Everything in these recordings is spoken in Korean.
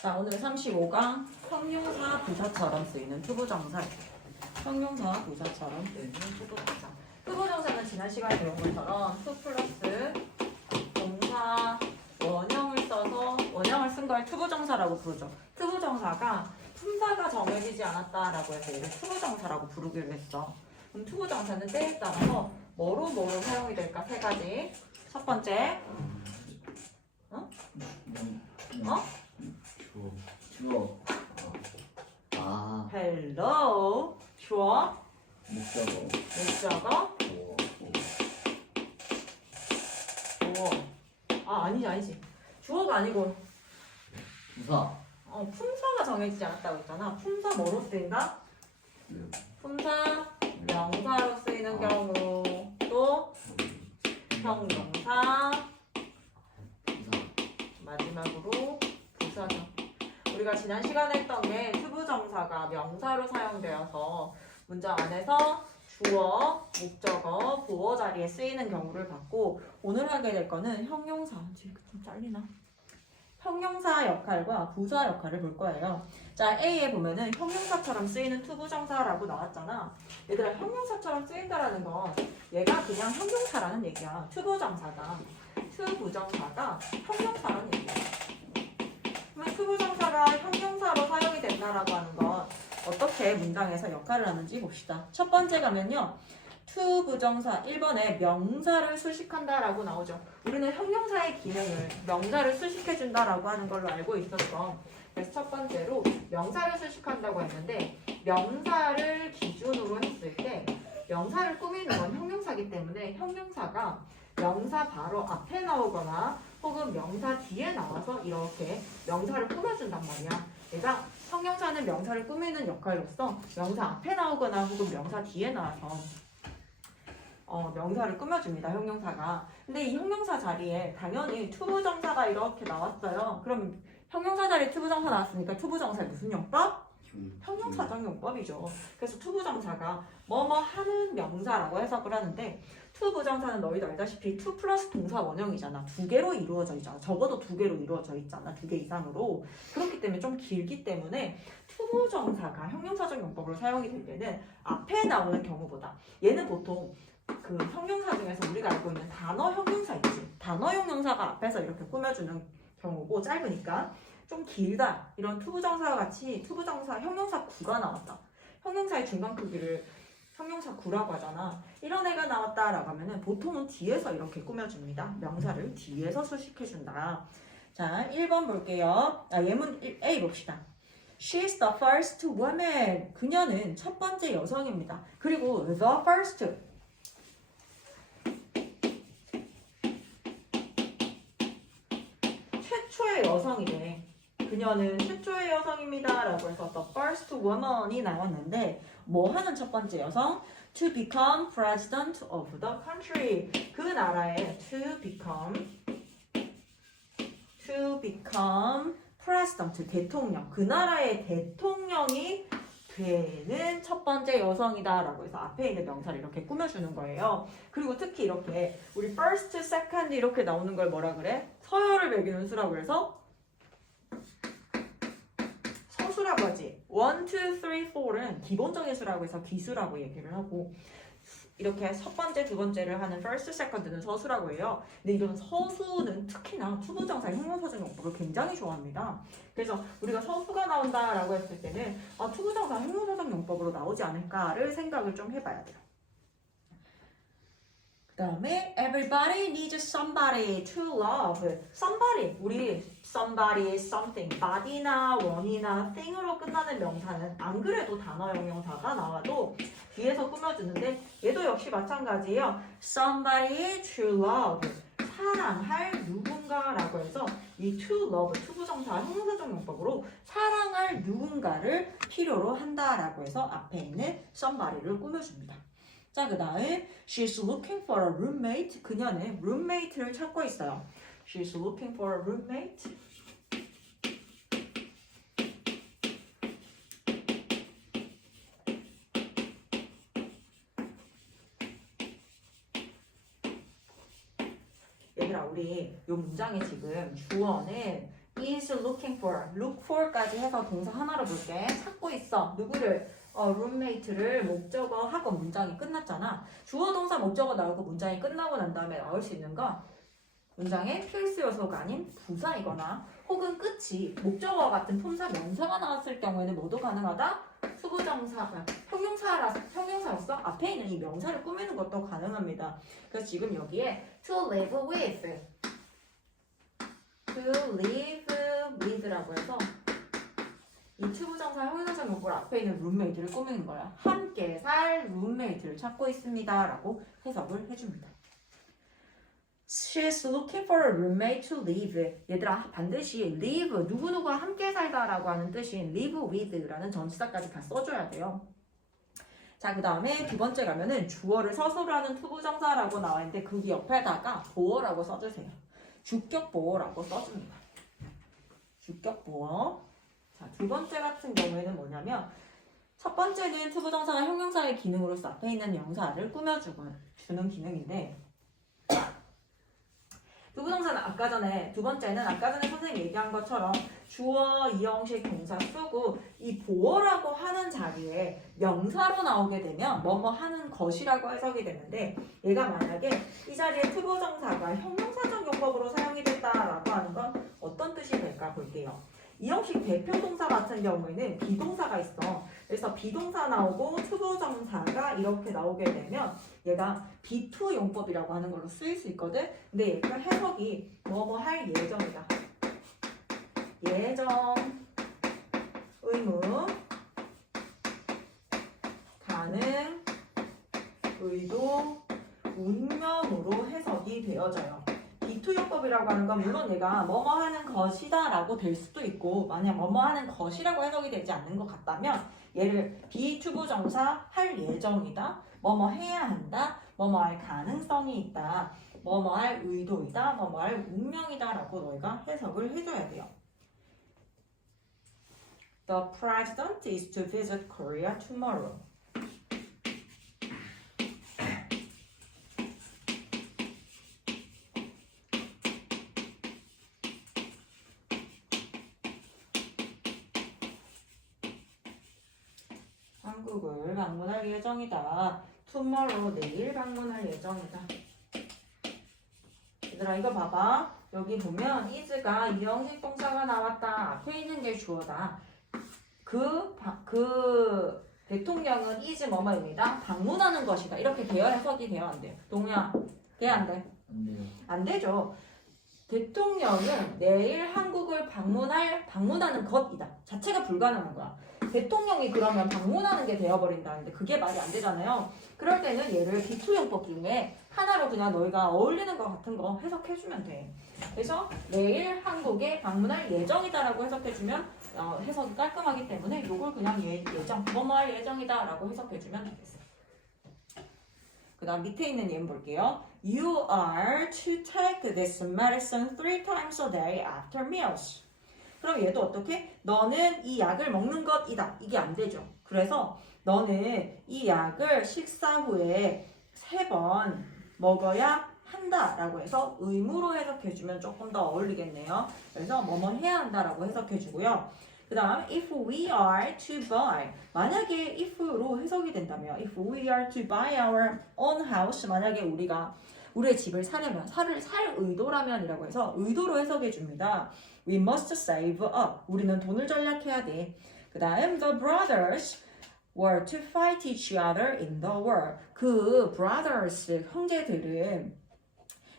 자, 오늘 35강 형용사 부사처럼 쓰이는 투부정사. 형용사 부사처럼 쓰이는 투부정사. 투부정사는 지난 시간에 배운 것처럼 투 플러스 동사 원형을 써서 원형을 쓴 걸 투부정사라고 부르죠. 투부정사가 품사가 정해지지 않았다라고 해서 얘를 투부정사라고 부르기로 했어. 그럼 투부정사는 때에 따라서 뭐로 사용이 될까? 세 가지. 첫 번째, 주어. hello, 주어, 목적어, 주어. 아니지. 주어가 아니고 부사. 품사가 정해지지 않았다고 했잖아. 품사 뭐로 쓰인다? 품사 명사로 쓰이는 경우, 또 형용사, 마지막으로 부사죠. 우리가 지난 시간에 했던 게 투부정사가 명사로 사용되어서 문장 안에서 주어, 목적어, 보어 자리에 쓰이는 경우를 봤고, 오늘 하게 될 거는 형용사. 좀 잘리나? 형용사 역할과 부사 역할을 볼 거예요. 자, A에 보면은 형용사처럼 쓰이는 투부정사라고 나왔잖아. 얘들아, 형용사처럼 쓰인다라는 건 얘가 그냥 형용사라는 얘기야. 투부정사가 형용사라는 얘기야. 그러면 투부정사가 형용사로 사용이 된다라고 하는 건 어떻게 문장에서 역할을 하는지 봅시다. 첫 번째 가면요. 투부정사 1번에 명사를 수식한다라고 나오죠. 우리는 형용사의 기능을 명사를 수식해준다라고 하는 걸로 알고 있었어. 그래서 첫 번째로 명사를 수식한다고 했는데, 명사를 기준으로 했을 때 명사를 꾸미는 건 형용사이기 때문에 형용사가 명사 바로 앞에 나오거나 혹은 명사 뒤에 나와서 이렇게 명사를 꾸며준단 말이야. 얘가 형용사는 명사를 꾸미는 역할로서 명사 앞에 나오거나 혹은 명사 뒤에 나와서 명사를 꾸며줍니다. 형용사가. 근데 이 형용사 자리에 당연히 투부정사가 이렇게 나왔어요. 그럼 형용사 자리에 투부정사 나왔으니까 투부정사의 무슨 용법? 형용사적 용법이죠. 그래서 투부정사가 뭐뭐 하는 명사라고 해석을 하는데, 투부정사는 너희도 알다시피 투 플러스 동사 원형이잖아. 두 개로 이루어져 있잖아. 적어도 두 개로 이루어져 있잖아. 두 개 이상으로. 그렇기 때문에 좀 길기 때문에 투부정사가 형용사적 용법으로 사용이 될 때는 앞에 나오는 경우보다, 얘는 보통 그 형용사 중에서 우리가 알고 있는 단어 형용사 있지. 단어 형용사가 앞에서 이렇게 꾸며주는 경우고, 짧으니까 좀 길다. 이런 투부정사와 같이 투부정사 형용사 구가 나왔다. 형용사의 중간 크기를 형용사 구라고 하잖아. 이런 애가 나왔다라고 하면은 보통은 뒤에서 이렇게 꾸며줍니다. 명사를 뒤에서 수식해준다. 자, 1번 볼게요. 예문 A 봅시다. She's the first woman. 그녀는 첫 번째 여성입니다. 그리고 the first. 최초의 여성이래. 그녀는 최초의 여성입니다. 라고 해서 the first woman이 나왔는데, 뭐 하는 첫 번째 여성? To become president of the country. 그 나라의 to become president, 대통령. 그 나라의 대통령이 되는 첫 번째 여성이다 라고 해서 앞에 있는 명사를 이렇게 꾸며주는 거예요. 그리고 특히 이렇게 우리 first, second 이렇게 나오는 걸 뭐라 그래? 서열을 매기는 수라고 해서 서수라고 하지. 1, 2, 3, 4는 기본적인 수라고 해서 기수라고 얘기를 하고, 이렇게 첫 번째, 두 번째를 하는 first, second는 서수라고 해요. 근데 이런 서수는 특히나 투부정사 형용사적 용법을 굉장히 좋아합니다. 그래서 우리가 서수가 나온다라고 했을 때는 투부정사 형용사적 용법으로 나오지 않을까를 생각을 좀 해봐야 돼요. 그 다음에 everybody needs somebody to love. somebody, 우리 somebody, something, body나 one이나 thing으로 끝나는 명사는 안 그래도 단어 형용사가 나와도 뒤에서 꾸며주는데, 얘도 역시 마찬가지예요. somebody to love, 사랑할 누군가라고 해서 이 to love, 투부정사 형용사적 용법으로 사랑할 누군가를 필요로 한다라고 해서 앞에 있는 somebody를 꾸며줍니다. 자, 그 다음 she's looking for a roommate. 그녀는 roommate를 찾고 있어요. She's looking for a roommate. 얘들아, 우리 이 문장에 지금 주어는 is looking for. look for까지 해서 동사 하나로 볼게. 찾고 있어. 누구를? roommate를 목적어하고 문장이 끝났잖아. 주어 동사 목적어 나오고 문장이 끝나고 난 다음에 나올 수 있는 건 문장의 필수 요소가 아닌 부사이거나 혹은 끝이 목적어 같은 품사 명사가 나왔을 경우에는 뭐도 가능하다? 수부정사, 형용사로서 앞에 있는 이 명사를 꾸미는 것도 가능합니다. 그래서 지금 여기에 to live with라고 해서 이 투부정사 형용사 용법 앞에 있는 룸메이트를 꾸미는 거야. 함께 살 룸메이트를 찾고 있습니다 라고 해석을 해줍니다. She's looking for a roommate to live. 얘들아 반드시 live, 누구누구와 함께 살다 라고 하는 뜻인 live with 라는 전치사까지 다 써줘야 돼요. 자, 그 다음에 두 번째 가면은 주어를 서술을 하는 투부정사라고 나와 있는데 그 옆에다가 보어라고 써주세요. 주격 보어라고 써줍니다. 주격 보어. 자, 두 번째 같은 경우에는 뭐냐면 첫 번째는 투부정사가 형용사의 기능으로서 앞에 있는 명사를 꾸며주는 기능인데 투부정사는 두 번째는 아까 전에 선생님이 얘기한 것처럼 주어, 이형식 동사 쓰고 이 보어라고 하는 자리에 명사로 나오게 되면 뭐뭐 하는 것이라고 해석이 되는데 얘가 만약에 이 자리에 투부정사가 형용사적 용법으로 사용이 됐다라고 하는 건 어떤 뜻이 될까 볼게요. 이형식 대표동사 같은 경우에는 비동사가 있어. 그래서 비동사 나오고 투부정사가 이렇게 나오게 되면 얘가 B2 용법이라고 하는 걸로 쓰일 수 있거든. 근데 얘가 해석이 뭐뭐 할 예정이다. 예정, 의무, 가능, 의도, 운명으로 해석이 되어져요. B2 용법이라고 하는 건 물론 내가 뭐뭐 하는 것이다 라고 될 수도 있고 만약 뭐뭐 하는 것이라고 해석이 되지 않는 것 같다면 얘를 비투부정사 할 예정이다, 뭐뭐 해야 한다, 뭐뭐 할 가능성이 있다, 뭐뭐 할 의도이다, 뭐뭐 할 운명이다 라고 너희가 해석을 해줘야 돼요. The president is to visit Korea tomorrow. 한국을 방문할 예정이다. tomorrow, 내일 방문할 예정이다. 얘들아 이거 봐봐. 여기 보면 is가 이형식 동사가 나왔다. 앞에 있는 게 주어다. 그 대통령은 is 뭐뭐입니다. 방문하는 것이다. 이렇게 되어 해석이 돼야 안 돼요. 동우야, 돼 안 돼? 안 돼요. 안 되죠. 대통령은 내일 한국을 방문하는 것이다. 자체가 불가능한 거야. 대통령이 그러면 방문하는 게 되어버린다는데 그게 말이 안 되잖아요. 그럴 때는 얘를 비투용법 중에 하나로 그냥 너희가 어울리는 것 같은 거 해석해주면 돼. 그래서 내일 한국에 방문할 예정이다라고 해석해주면 해석이 깔끔하기 때문에 이걸 그냥 예정, 뭐뭐 할 예정이다 라고 해석해주면 되겠어요. 그 다음 밑에 있는 예문 볼게요. You are to take this medicine 3 times a day after meals. 그럼 얘도 어떻게? 너는 이 약을 먹는 것이다. 이게 안 되죠. 그래서 너는 이 약을 식사 후에 3번 먹어야 한다라고 해서 의무로 해석해주면 조금 더 어울리겠네요. 그래서 뭐뭐 해야 한다라고 해석해주고요. 그 다음 if we are to buy, 만약에 if로 해석이 된다면 if we are to buy our own house, 만약에 우리가 우리의 집을 사려면 살 의도라면이라고 해서 의도로 해석해 줍니다. We must save up, 우리는 돈을 절약해야 돼. 그 다음 the brothers were to fight each other in the war, 그 brothers 형제들은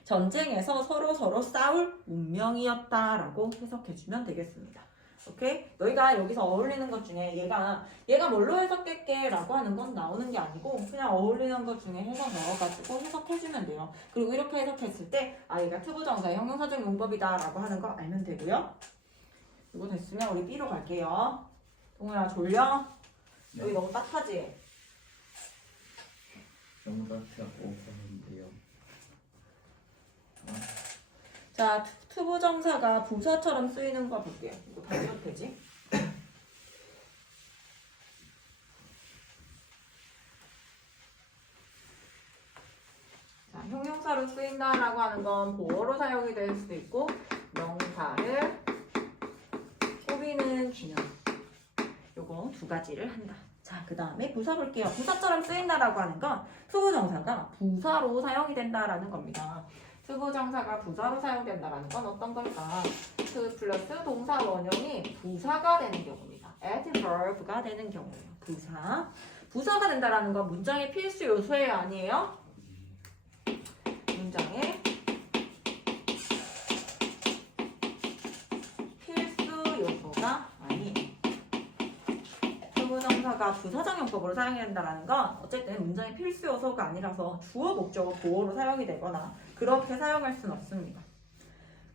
전쟁에서 서로 싸울 운명이었다라고 해석해 주면 되겠습니다. 오케이? 너희가 여기서 어울리는 것 중에 얘가 뭘로 해석할게 라고 하는 건 나오는 게 아니고 그냥 어울리는 것 중에 해서 넣어가지고 해석해주면 돼요. 그리고 이렇게 해석했을 때 얘가 투부정사의 형용사적 용법이다 라고 하는 거 알면 되고요. 이거 됐으면 우리 B로 갈게요. 동우야 졸려? 네. 여기 너무 따뜻하지? 너무 따뜻하고 그런데요. 자, 투부정사가 부사처럼 쓰이는 거 볼게요. 이거 봐도 되지? 자, 형용사로 쓰인다라고 하는 건 보어로 사용이 될 수도 있고 명사를 하는 기능. 요거 두 가지를 한다. 자, 그 다음에 부사 볼게요. 부사처럼 쓰인다라고 하는 건 투부정사가 부사로 사용이 된다라는 겁니다. 투부정사가 부사로 사용된다라는 건 어떤 걸까? to 플러스 동사 원형이 부사가 되는 경우입니다. adverb가 되는 경우예요. 부사. 부사가 된다라는 건 문장의 필수 요소예요, 아니에요? 문장의 필수 요소가 아니에요. 투부정사가 부사적 용법으로 사용이 된다는 건 어쨌든 문장의 필수 요소가 아니라서 주어, 목적어, 보어로 사용이 되거나 그렇게 사용할 수는 없습니다.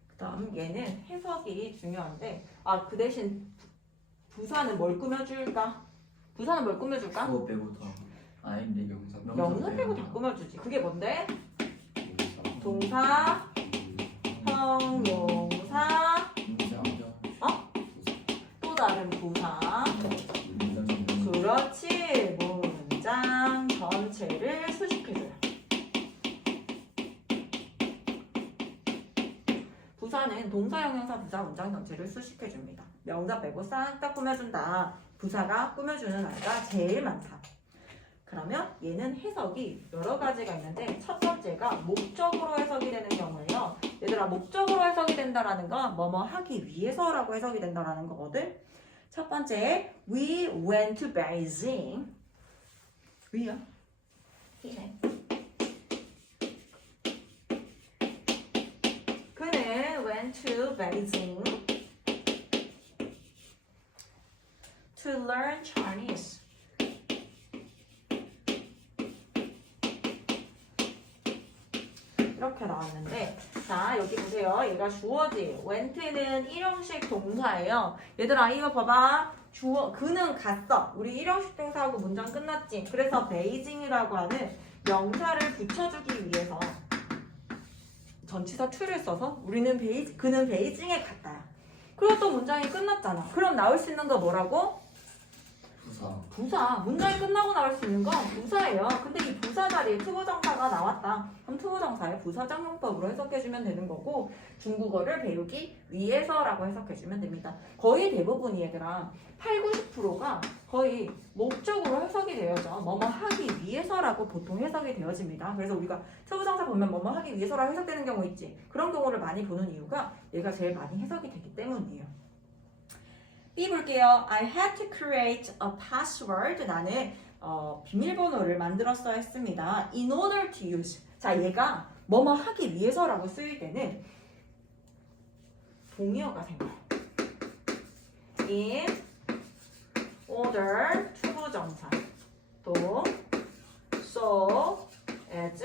그 다음 얘는 해석이 중요한데 그 대신 부사는 뭘 꾸며줄까? 부사는 뭘 꾸며줄까? 주어 빼고 다 아닌데 명사 빼고 다 꾸며주지. 그게 뭔데? 동사, 형용사, 또 다른 부사. 그렇지. 문장 전체를 수식해줘요. 부사는 동사, 형용사, 부사, 문장 전체를 수식해줍니다. 명사 빼고 싹 다 꾸며준다. 부사가 꾸며주는 아이가 제일 많다. 그러면 얘는 해석이 여러 가지가 있는데 첫 번째가 목적으로 해석이 되는 경우예요. 얘들아, 목적으로 해석이 된다라는 건 뭐뭐 하기 위해서라고 해석이 된다라는 거거든. 첫 번째, we went to Beijing. we요? he네. 그는 went to Beijing to learn Chinese. 이렇게 나왔는데, 자, 여기 보세요. 얘가 주어지. went는 일형식 동사예요. 얘들아, 이거 봐봐. 그는 갔어. 우리 일형식 동사하고 문장 끝났지. 그래서 베이징이라고 하는 명사를 붙여주기 위해서 전치사 to를 써서 그는 베이징에 갔다. 그리고 또 문장이 끝났잖아. 그럼 나올 수 있는 거 뭐라고? 부사. 문장이 끝나고 나올 수 있는 건 부사예요. 근데 이 부사 자리에 투부정사가 나왔다. 그럼 투부정사의 부사적 용법으로 해석해주면 되는 거고, 중국어를 배우기 위해서라고 해석해주면 됩니다. 거의 대부분이 얘들아 80~90%가 거의 목적으로 해석이 되어져. 뭐뭐 하기 위해서라고 보통 해석이 되어집니다. 그래서 우리가 투부정사 보면 뭐뭐 하기 위해서라고 해석되는 경우 있지. 그런 경우를 많이 보는 이유가 얘가 제일 많이 해석이 되기 때문이에요. B 볼게요. I had to create a password. 나는 비밀번호를 만들었어야 했습니다. In order to use. 자, 얘가 뭐뭐 하기 위해서라고 쓰일 때는 동의어가 생겨요. In order 투부정사. 또 so as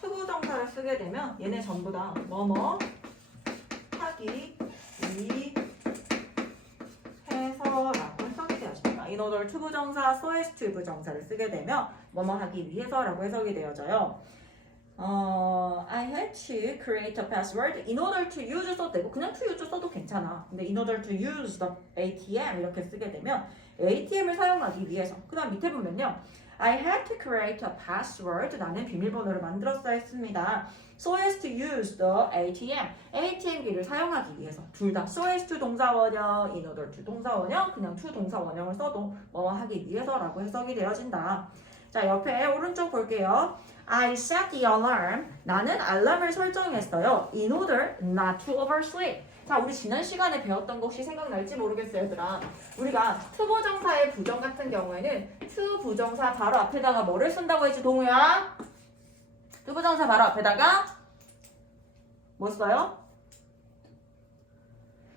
투부정사를 쓰게 되면 얘네 전부 다 뭐뭐 하기 위해서라고 해석이 되어집니다. In order 투부정사, so as 투부정사를 쓰게 되면 뭐뭐 하기 위해서라고 해석이 되어져요. I had to create a password in order to use 써도 되고 그냥 to use 써도 괜찮아. 근데 in order to use the ATM 이렇게 쓰게 되면 ATM을 사용하기 위해서. 그 다음 밑에 보면요. I had to create a password. 나는 비밀번호를 만들었어야 했습니다. So as to use the ATM. ATM기를 사용하기 위해서. 둘 다 so as to 동사원형, in order to 동사원형, 그냥 to 동사원형을 써도 뭐 하기 위해서라고 해석이 되어진다. 자, 옆에 오른쪽 볼게요. I set the alarm. 나는 알람을 설정했어요. In order not to oversleep. 자, 우리 지난 시간에 배웠던 거 혹시 생각날지 모르겠어요, 얘들아. 우리가 투부정사의 부정 같은 경우에는 투부정사 바로 앞에다가 뭐를 쓴다고 했지, 동우야? 투부정사 바로 앞에다가 뭐 써요?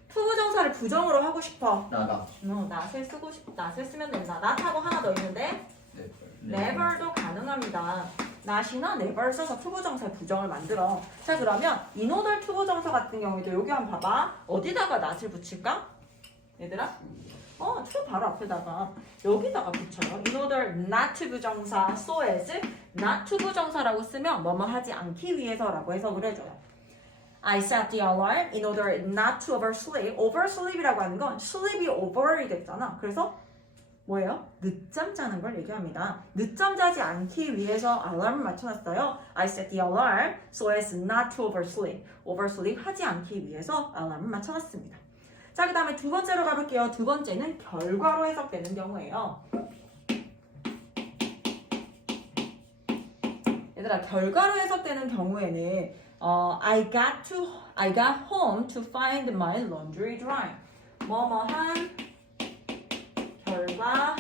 투부정사를 부정으로 하고 싶어. 나다. not을 쓰고 not을 쓰면 된다. not하고 하나 더 있는데 never도 가능합니다. not이나 never 써서 투부정사의 부정을 만들어. 자, 그러면 in order 투부정사 같은 경우에도 여기 한번 봐봐. 어디다가 not을 붙일까? 얘들아? to 바로 앞에다가 여기다가 붙여요. in order not 투부정사, so as not 투부정사라고 쓰면 뭐뭐 하지 않기 위해서라고 해석을 해줘요. I set the alarm in order not to oversleep. oversleep이라고 하는 건 sleep이 over이 됐잖아. 그래서 뭐예요? 늦잠 자는 걸 얘기합니다. 늦잠 자지 않기 위해서 알람을 맞춰놨어요. I set the alarm so as not to oversleep. oversleep 하지 않기 위해서 알람을 맞춰놨습니다. 자, 그 다음에 두 번째로 가볼게요. 두 번째는 결과로 해석되는 경우예요. 얘들아, 결과로 해석되는 경우에는 I got home to find my laundry dry. 뭐뭐한 결과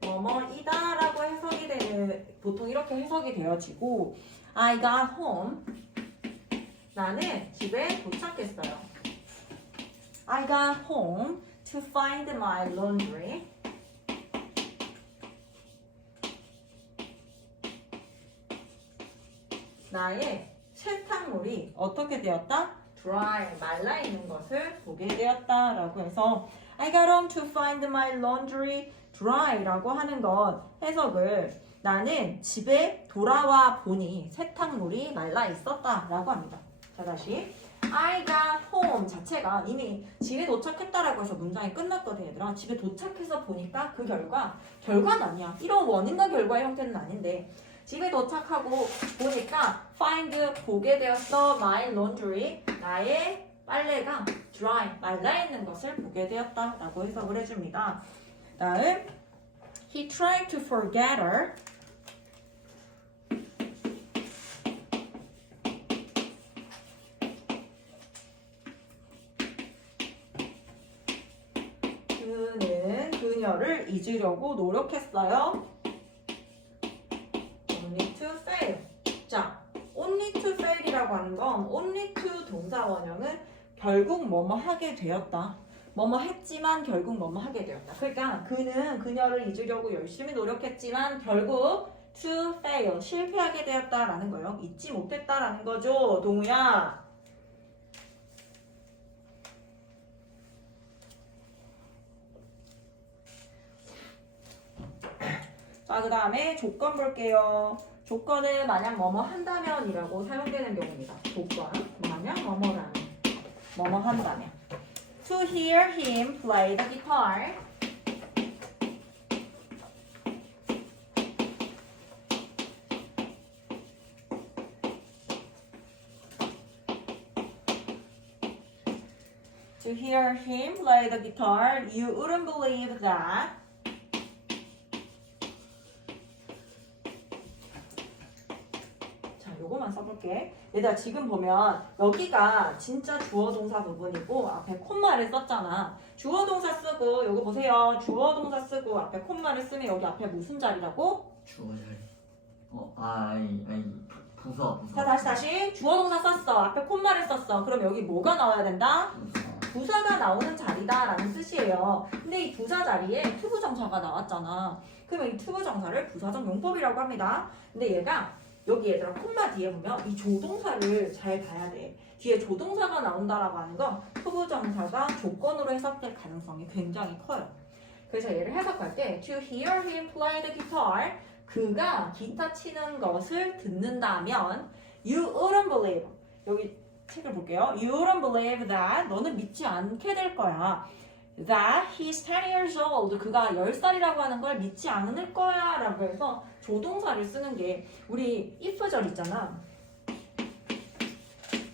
뭐뭐이다라고 해석이 되는, 보통 이렇게 해석이 되어지고, I got home, 나는 집에 도착했어요. I got home to find my laundry. 나의 세탁물이 어떻게 되었다? dry, 말라 있는 것을 보게 되었다라고 해서 I got home to find my laundry dry라고 하는 건 해석을 나는 집에 돌아와 보니 세탁물이 말라 있었다라고 합니다. 자, 다시 I got home 자체가 이미 집에 도착했다라고 해서 문장이 끝났거든, 얘들아. 집에 도착해서 보니까 그 결과는 아니야. 이런 원인과 결과의 형태는 아닌데 집에 도착하고 보니까 find, 보게 되었어. my laundry, 나의 빨래가 dry, 말라 있는 것을 보게 되었다라고 해석을 해줍니다. 다음 he tried to forget her. 그는 그녀를 잊으려고 노력했어요. only to fail. 자, only to fail이라고 하는 건 only to 동사 원형은 결국 뭐뭐 하게 되었다. 뭐뭐 했지만 결국 뭐뭐 하게 되었다. 그러니까 그는 그녀를 잊으려고 열심히 노력했지만 결국 to fail, 실패하게 되었다라는 거예요. 잊지 못했다라는 거죠, 동우야. 자, 그 다음에 조건 볼게요. 조건은 만약 뭐뭐 한다면이라고 사용되는 경우입니다. 조건, 만약 뭐뭐라면, 뭐뭐 한다면. To hear him play the guitar. To hear him play the guitar, you wouldn't believe that. 요거만 써볼게. 얘들아, 지금 보면 여기가 진짜 주어 동사 부분이고 앞에 콤마를 썼잖아. 주어 동사 쓰고 요거 보세요. 주어 동사 쓰고 앞에 콤마를 쓰면 여기 앞에 무슨 자리라고? 주어 자리. 부서. 자, 다시 주어 동사 썼어. 앞에 콤마를 썼어. 그럼 여기 뭐가 나와야 된다? 부사가 나오는 자리다라는 뜻이에요. 근데 이 부사 자리에 투부정사가 나왔잖아. 그러면 이 투부정사를 부사적 용법이라고 합니다. 근데 얘가 여기 얘들아 콤마 뒤에 보면 이 조동사를 잘 봐야 돼. 뒤에 조동사가 나온다라고 하는 건 투부정사가 조건으로 해석될 가능성이 굉장히 커요. 그래서 얘를 해석할 때 to hear him play the guitar, 그가 기타 치는 것을 듣는다면 you wouldn't believe, 여기 책을 볼게요. You wouldn't believe that, 너는 믿지 않게 될 거야. That he's 10 years old, 그가 10살이라고 하는 걸 믿지 않을 거야 라고 해서 조동사를 쓰는 게 우리 if절 있잖아.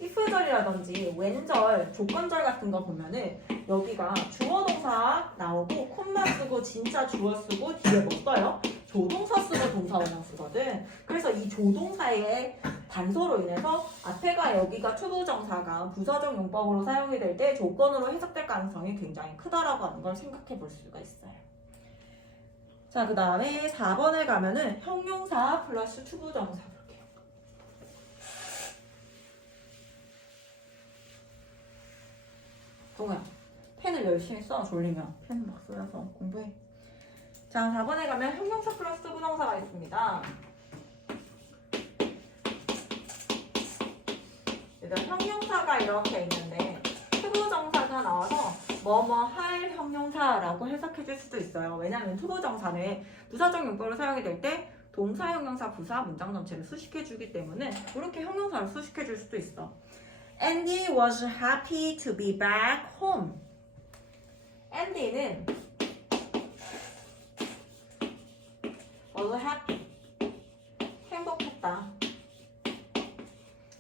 if절이라든지 when절, 조건절 같은 거 보면은 여기가 주어 동사 나오고 콤마 쓰고 진짜 주어 쓰고 뒤에 뭐 써요? 조동사 쓰고 동사 원형 쓰거든. 그래서 이 조동사의 단서로 인해서 앞에가 여기가 투부정사가 부사적 용법으로 사용이 될 때 조건으로 해석될 가능성이 굉장히 크다라고 하는 걸 생각해 볼 수가 있어요. 자, 그 다음에 4번에 가면은 형용사 플러스 투부정사 볼게요. 동우야, 펜을 열심히 써. 졸리면 펜 막 쏘여서 공부해. 자, 4번에 가면 형용사 플러스 투부정사가 있습니다. 일단 형용사가 이렇게 있는데 투부정사가 나와서 뭐뭐 할 형용사라고 해석해 줄 수도 있어요. 왜냐하면 투부정사는 부사적 용법으로 사용이 될 때 동사, 형용사, 부사, 문장 전체를 수식해 주기 때문에 이렇게 형용사를 수식해 줄 수도 있어. Andy was happy to be back home. Andy는 was happy, 행복했다.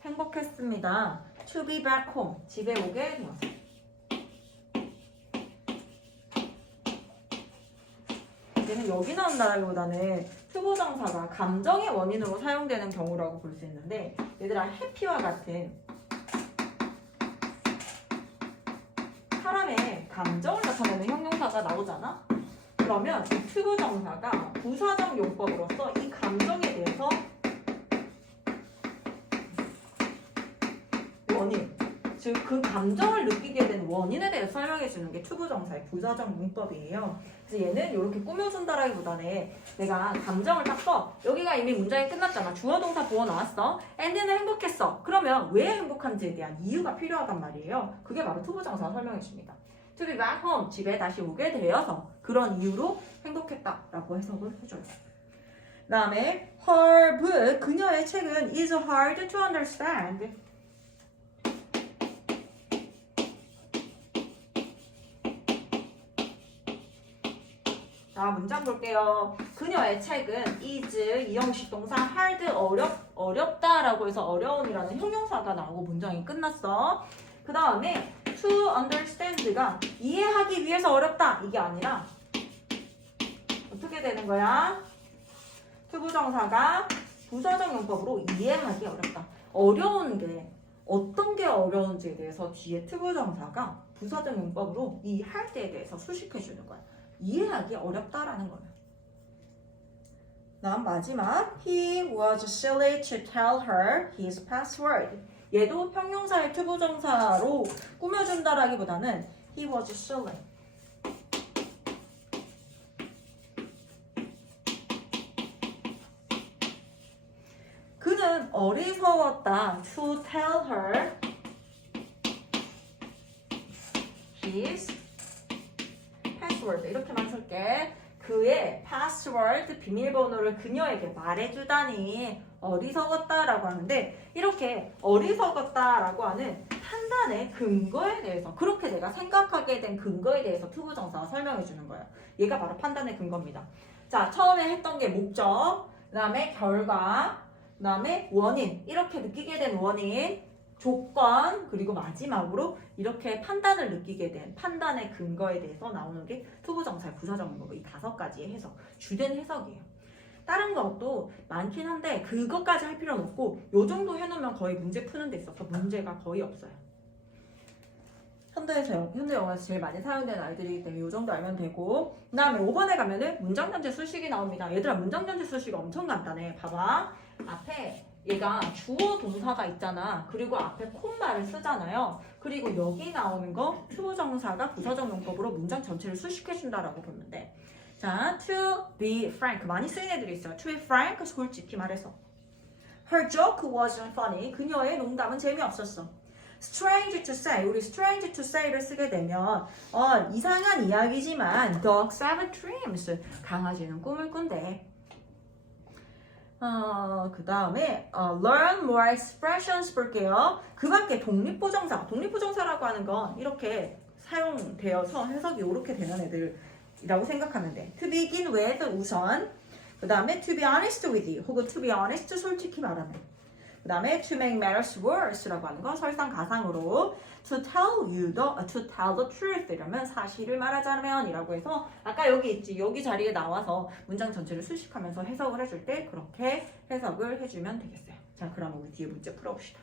행복했습니다. To be back home, 집에 오게 되어서. 얘는 여기 나온다기보다는 투부정사가 감정의 원인으로 사용되는 경우라고 볼 수 있는데 얘들아 해피와 같은 사람의 감정을 나타내는 형용사가 나오잖아? 그러면 이 투부정사가 부사적 용법으로서 이 감정에 대해서 원인, 즉 그 감정을 느끼게 된 원인에 대해서 설명해 주는 게 투부정사의 부사적 문법이에요. 그래서 얘는 이렇게 꾸며준다라기보다는 내가 감정을 딱 써. 여기가 이미 문장이 끝났잖아. 주어 동사 보어 나왔어. 앤디는 행복했어. 그러면 왜 행복한지에 대한 이유가 필요하단 말이에요. 그게 바로 투부정사가 설명해 줍니다. To be back home, 집에 다시 오게 되어서 그런 이유로 행복했다라고 해석을 해줘요. 그 다음에 her book, 그녀의 책은 is hard to understand. 자, 문장 볼게요. 그녀의 책은 is 이형식 동사 hard 어렵다라고 해서 어려움이라는 형용사가 나오고 문장이 끝났어. 그 다음에 to understand가 이해하기 위해서 어렵다 이게 아니라 어떻게 되는 거야? 투부정사가 부사적 용법으로 이해하기 어렵다. 어려운 게 어떤 게 어려운지에 대해서 뒤에 투부정사가 부사적 용법으로 이 할 때에 대해서 수식해 주는 거야. 이해하기 어렵다라는 거예요. 다음 마지막 He was silly to tell her his password. 얘도 형용사의 투부정사로 꾸며준다라기보다는 He was silly. 그는 어리석었다. To tell her his password. 이렇게만 쓸게. 그의 password 비밀번호를 그녀에게 말해주다니 어리석었다라고 하는데 이렇게 어리석었다라고 하는 판단의 근거에 대해서 그렇게 내가 생각하게 된 근거에 대해서 투부정사가 설명해 주는 거예요. 얘가 바로 판단의 근거입니다. 자, 처음에 했던 게 목적, 그 다음에 결과, 그 다음에 원인, 이렇게 느끼게 된 원인, 조건, 그리고 마지막으로 이렇게 판단을 느끼게 된 판단의 근거에 대해서 나오는 게 투부정사의 부사적 문법, 이 5가지의 해석, 주된 해석이에요. 다른 것도 많긴 한데 그것까지 할 필요는 없고 요 정도 해놓으면 거의 문제 푸는 데 있어서 문제가 거의 없어요. 현대 영어에서 제일 많이 사용되는 알들이기 때문에 요 정도 알면 되고 그 다음에 5번에 가면은 문장전체 수식이 나옵니다. 얘들아 문장전체 수식 엄청 간단해. 봐봐. 앞에 얘가 주어 동사가 있잖아. 그리고 앞에 콤마를 쓰잖아요. 그리고 여기 나오는 거 투부정사가 부사적 용법으로 문장 전체를 수식해준다라고 보면 돼. 자, to be frank. 많이 쓰인 애들이 있어요. To be frank, 솔직히 말해서. Her joke wasn't funny. 그녀의 농담은 재미없었어. Strange to say. 우리 strange to say를 쓰게 되면 이상한 이야기지만 dogs have dreams. 강아지는 꿈을 꾼대. 그 다음에 learn more expressions 볼게요. 그 밖에 독립부정사라고 하는 건 이렇게 사용되어서 해석이 이렇게 되는 애들이라고 생각하면 돼. To begin with 우선, 그 다음에 to be honest with you 혹은 to be honest 솔직히 말하는. 그 다음에 to make matters worse라고 하는 건 설상가상으로 to tell the truth 이러면 사실을 말하자면 이라고 해서 아까 여기 있지 여기 자리에 나와서 문장 전체를 수식하면서 해석을 해줄 때 그렇게 해석을 해주면 되겠어요. 자, 그럼 우리 뒤에 문제 풀어봅시다.